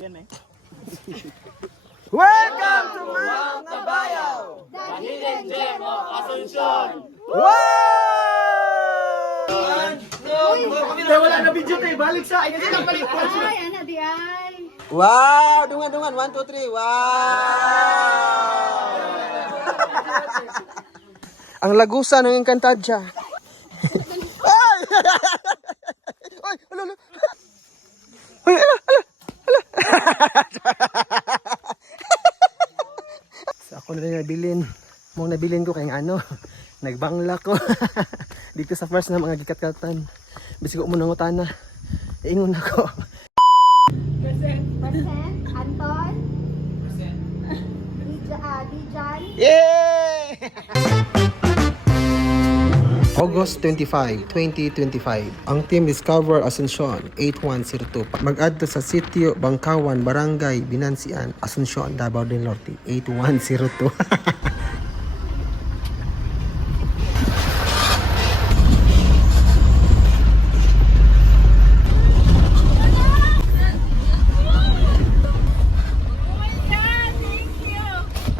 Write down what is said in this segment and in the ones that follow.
Welcome to Mount Nabayaw, The hidden gem of Asuncion. Wow! Wala na video tayo, balik sa akin. Ay, ana di ay. Wow! Dungan, 1, 2, 3, wow! Ang lagusan ng Encantadia. Ay! Ay, alo. Ay, ala. So, ako na rin nabilin. Mong nabilin ko kayong ano, nagbangla ko. Dito sa first na mga gikat-katan. Bisig ko muna ngutana. Ingon ako. Present, Anton. Dijan. Yay! August 25, 2025. Ang Team Discover Asuncion 8102 mag-add to sa sitio Bangkawan, Barangay Binansian, Asuncion, Davao del Norte 8102.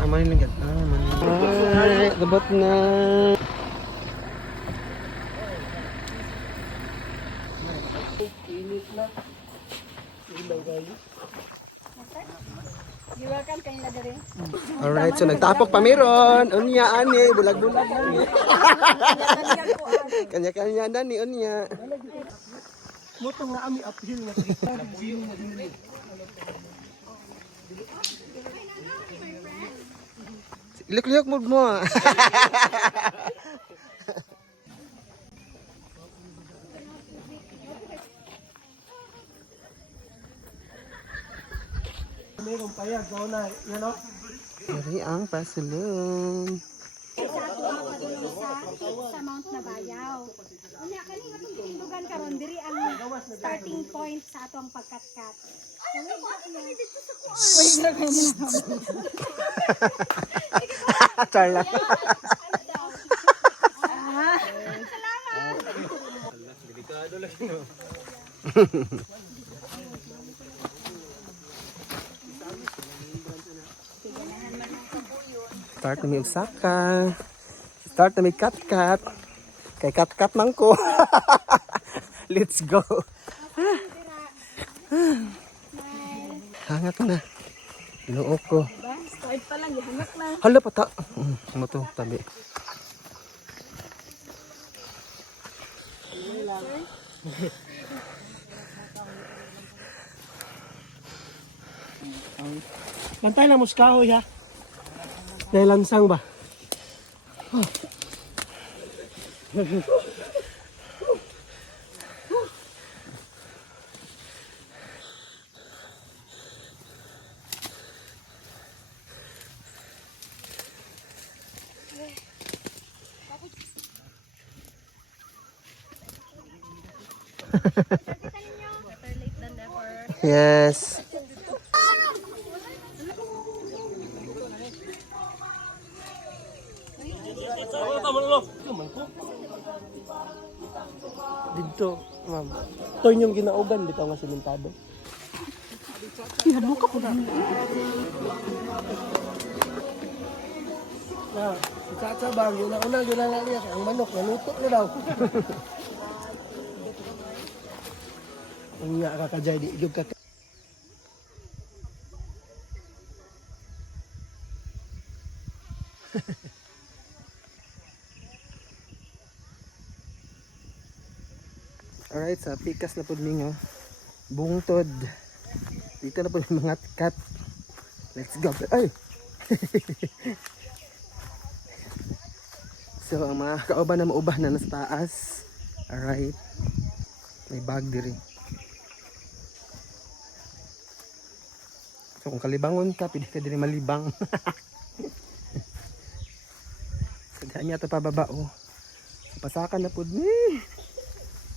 Manilingat na, manilingat. Ay, dapat na. Welcome kayo na dere. Alright, so nagtapok pa meron. Unya, ani, bulag-bulag ani. Kanya-kanya na ni unya. Motong na ami uphill na. Ilik-liok mo mo. Mayroong payag, na, you know? Dari ang pasulong. Sa Mount Nabayaw. Unya kani atong gitindugan karon diri ang starting point sa atong pagkatkat. Charla. Start na may usaka. Start na may kat-kat. Kay kat-kat man ko. Let's go. Hangat na. Inuo ko. Start pa lang, hangak na. Hala pata. Ano to? Tabi. Bantay lang muskahoy ha. Dahil lansang ba? Yes. Dito, ma'am. Ito yung ginaugan, dito nga simentado. Pinado ka po na. Na, si Chacha bang, yun na una, yun na niya, ang manok, naluto na daw. Ang nga kakajay, di igog ka. Alright, sa pikas na po ninyo, bungtod. Dito na po yung mga cat. Let's go. Ay! So, ang mga kauban na maubah na nasa taas. Alright. May bag diri. So, kung kalibangon ka, pwede ka diri malibang. So, daan niya ito pababa, oh. Pasakan na po.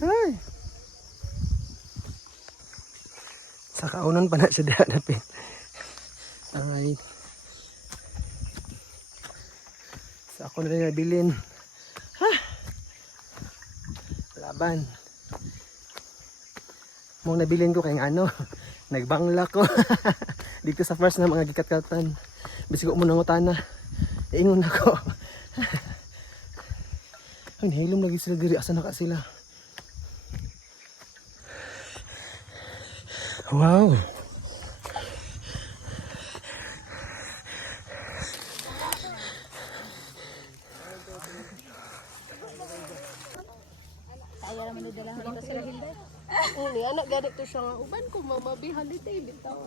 Ay! Sa kaunan pa na siya dahanapin. Alright. So ako na rin nabilin. Ha! Laban. Mong nabilin ko kayong ano, Nagbangla ko. Dito sa first na mga gikat-katan. Bisig ko muna ngutana. Ingon ako. Ay, nahilom lagi sila diri. Asa na ka sila? Wow. Uni, anak ganito siya nga. Uban ko, mamabihan dito eh, bitaw.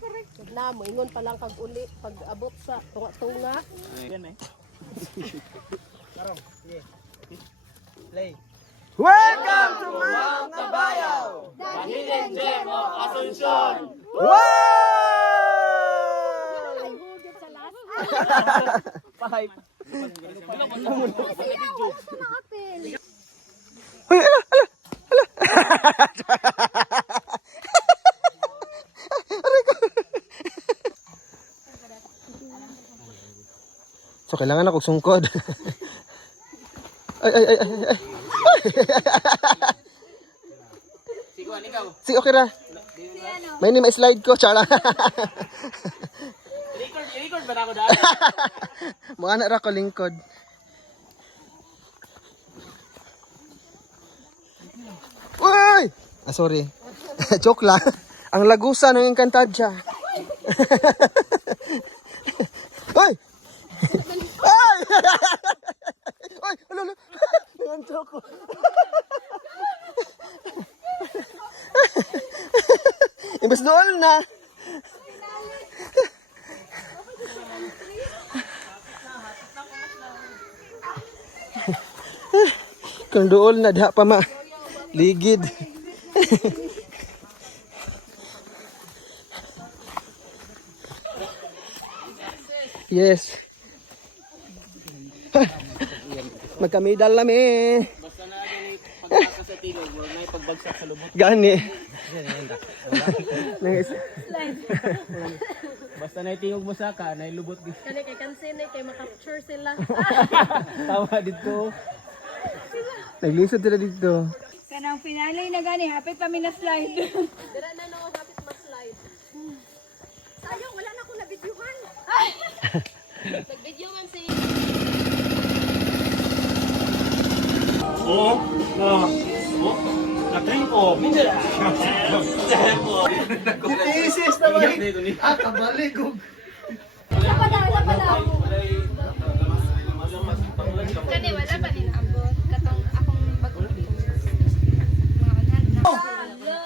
Correct. Na mo, ingon pa lang kag uli, pag abot sa tunga-tunga. Welcome to Mount Tabayaw! The Hidden Gem of Asuncion! Wow! Ay, hugit sa last. Pa-hype. Kasi ako na apel. Uy, ala! So, kailangan ako sungkod. Ay. Si okay ra. May ni ma-slide ko, tsara. Record ba na ako daan? Mga anak ra ko lingkod. Uy! Ah, sorry. Joke lang. Ang lagusan ng Encantadia. Uy! Ay! Uy! Ano? Ang joke ko. Imbes doon na. Kung doon na, diha pa ma. Ligid. Yes. Magkamidal lami. Basta na din pagkaka sa tilog, wala na pagbagsak sa lubot. Gani. Basta na tingog mo sa ka, na lubot di. Kani kay kansin kay makapture sila. Tawa dito. Naglisod sila dito. Kanang finale na gani, hapit pa mi na slide. Dira na no, hapit mag-slide. Sayang, wala na akong na-videohan. Nag-video man si... Natring ko. Minsan. Isis naman. Ah, kabalik ko. Wala pa daw. Kani wala pa din abot. Katong akong bagong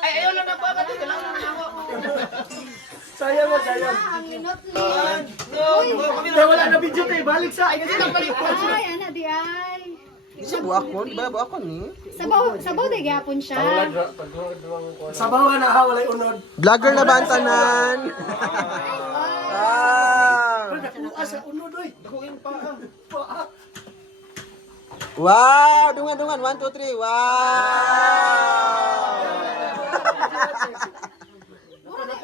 Ay, ayaw lang na pa ka dito. Lang na ako. Sayang mo, sayang. ang inot ni. Wala na video tayo. Balik sa. Ay, kasi Ay, ana di ay. Di siya buakon. Di ba buakon ni? Sabaw di gyapon siya. Sabaw ka na ha, walay unod. Vlogger na ba ang tanan? Nakuha sa unod, oy. Nakuha pa ang paa. Wow! Dungan. 1, 2, 3. Wow!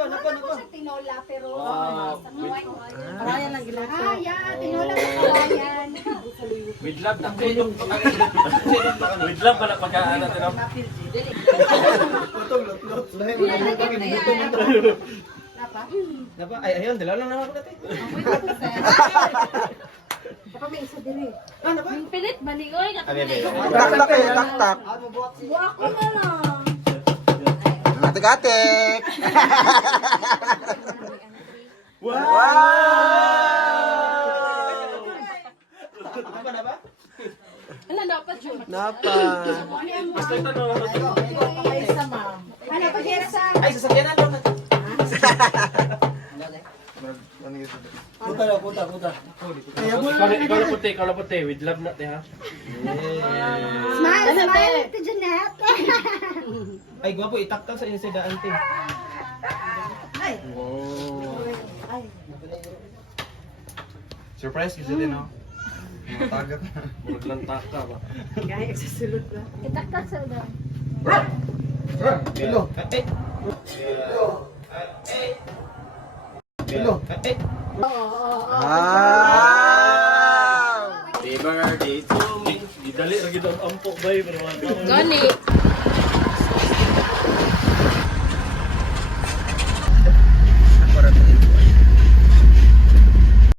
Napa. Sa tinola pero sa white wine. Parayan lang gila. Ah, yeah, tinola sa parayan. With love na tulong. With love pala pagkaan natin. Napa? Ay, ayun. Dalaw lang na ako dati. Baka may isa diri. Yung pilit, balingoy. Tak. Buak ko na lang. Atik-atik. Wow! Wala na pa, Jun. Napa. Ano pa sa Ay, sasakyan na lang. Puta. Ikaw na puti. With love na, ha? Smile to Jeanette. Ay, gwapo. Itaktaw sa inyo sa daan, te. Surprise kasi din, no? Tagak. Murag lang taka ba? Itaktak sa ulo. Pilo. Eh, Pilo. eh. Wow! Happy birthday to me. Gidali ra gid ang ampok bay pero Gani.